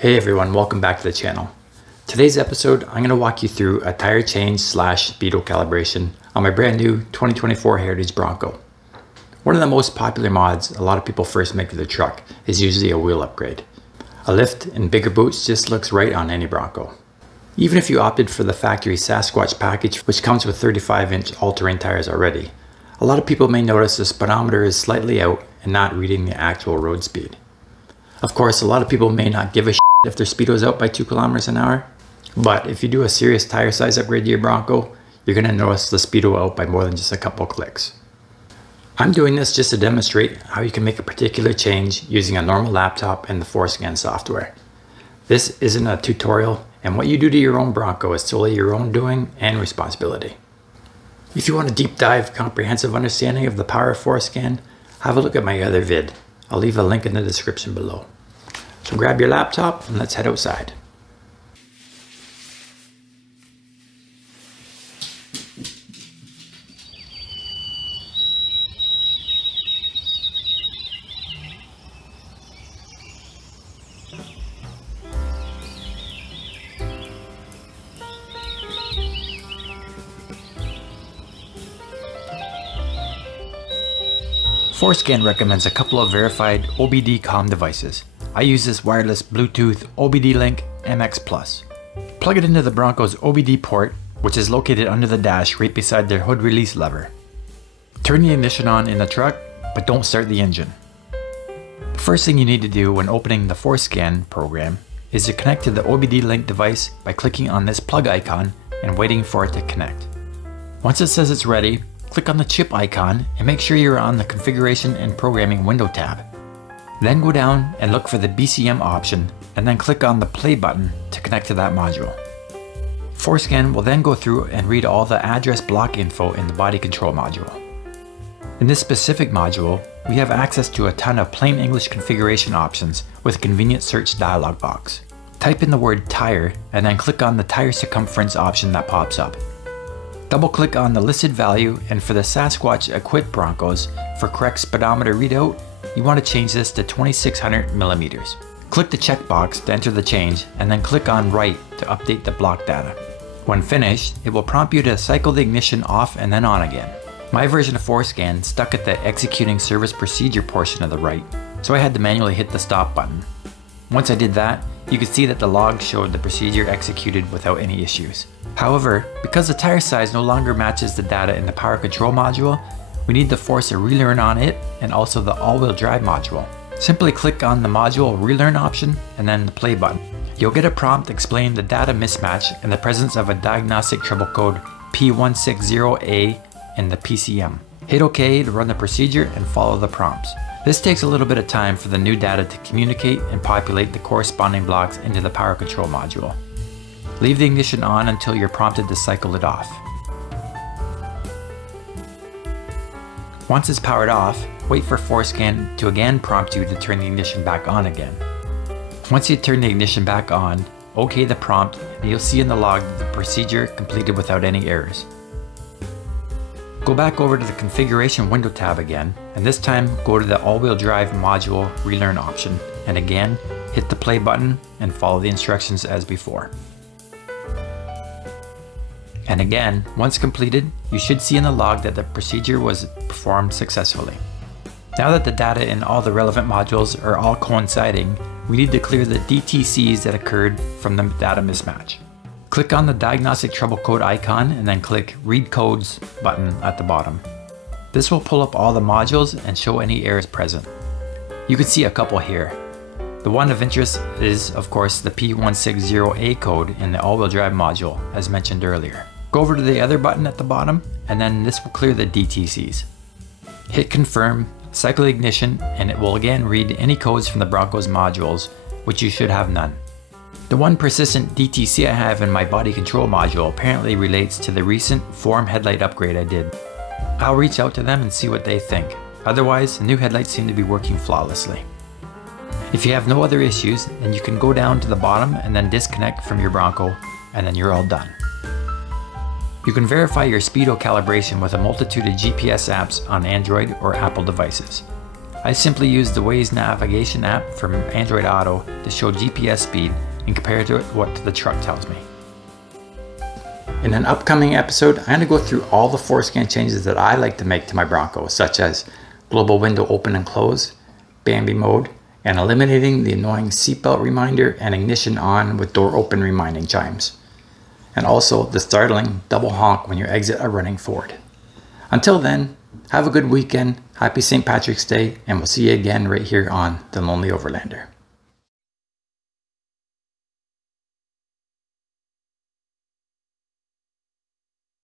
Hey everyone, welcome back to the channel. Today's episode, I'm going to walk you through a tire change / Speedo calibration on my brand new 2024 Heritage Bronco. One of the most popular mods a lot of people first make to their truck is usually a wheel upgrade. A lift and bigger boots just looks right on any Bronco. Even if you opted for the factory Sasquatch package, which comes with 35-inch all-terrain tires already, a lot of people may notice the speedometer is slightly out and not reading the actual road speed. Of course, a lot of people may not give a shit if their speedo is out by 2 kilometers an hour, but if you do a serious tire size upgrade to your Bronco, you're going to notice the speedo out by more than just a couple clicks. I'm doing this just to demonstrate how you can make a particular change using a normal laptop and the ForScan software. This isn't a tutorial, and what you do to your own Bronco is solely your own doing and responsibility. If you want a deep dive, comprehensive understanding of the power of ForScan, have a look at my other vid. I'll leave a link in the description below. So grab your laptop and let's head outside. ForScan recommends a couple of verified OBD comm devices. I use this wireless Bluetooth OBD Link MX Plus. Plug it into the Bronco's OBD port, which is located under the dash right beside their hood release lever. Turn the ignition on in the truck, but don't start the engine. The first thing you need to do when opening the ForScan program is to connect to the OBD Link device by clicking on this plug icon and waiting for it to connect. Once it says it's ready, click on the chip icon and make sure you're on the Configuration and Programming window tab. Then go down and look for the BCM option and then click on the play button to connect to that module. ForScan will then go through and read all the address block info in the body control module. In this specific module, we have access to a ton of plain English configuration options with a convenient search dialog box. Type in the word tire and then click on the tire circumference option that pops up. Double click on the listed value, and for the Sasquatch equipped Broncos, for correct speedometer readout, you want to change this to 2600 millimeters. Click the checkbox to enter the change and then click on Write to update the block data. When finished, it will prompt you to cycle the ignition off and then on again. My version of ForScan stuck at the executing service procedure portion of the write, so I had to manually hit the stop button. Once I did that, you could see that the log showed the procedure executed without any issues. However, because the tire size no longer matches the data in the power control module, we need to force a relearn on it and also the all-wheel drive module. Simply click on the module relearn option and then the play button. You'll get a prompt explaining the data mismatch and the presence of a diagnostic trouble code P160A in the PCM. Hit OK to run the procedure and follow the prompts. This takes a little bit of time for the new data to communicate and populate the corresponding blocks into the power control module. Leave the ignition on until you're prompted to cycle it off. Once it's powered off, wait for ForScan to again prompt you to turn the ignition back on again. Once you turn the ignition back on, OK the prompt, and you'll see in the log the procedure completed without any errors. Go back over to the Configuration window tab again, and this time go to the all-wheel drive module relearn option, and again hit the play button and follow the instructions as before. And again, once completed, you should see in the log that the procedure was performed successfully. Now that the data in all the relevant modules are all coinciding, we need to clear the DTCs that occurred from the data mismatch. Click on the diagnostic trouble code icon and then click Read Codes button at the bottom. This will pull up all the modules and show any errors present. You can see a couple here. The one of interest is, of course, the P160A code in the all-wheel drive module, as mentioned earlier. Go over to the other button at the bottom, and then this will clear the DTCs. Hit confirm, cycle ignition, and it will again read any codes from the Bronco's modules, which you should have none. The one persistent DTC I have in my body control module apparently relates to the recent form headlight upgrade I did. I'll reach out to them and see what they think. Otherwise, the new headlights seem to be working flawlessly. If you have no other issues, then you can go down to the bottom and then disconnect from your Bronco, and then you're all done. You can verify your Speedo calibration with a multitude of GPS apps on Android or Apple devices. I simply use the Waze navigation app from Android Auto to show GPS speed and compare to what the truck tells me. In an upcoming episode, I'm going to go through all the ForScan changes that I like to make to my Bronco, such as global window open and close, Bambi mode, and eliminating the annoying seatbelt reminder and ignition on with door open reminding chimes. And also the startling double honk when you exit a running Ford. Until then, have a good weekend, happy St. Patrick's Day, and we'll see you again right here on The Lonely Overlander.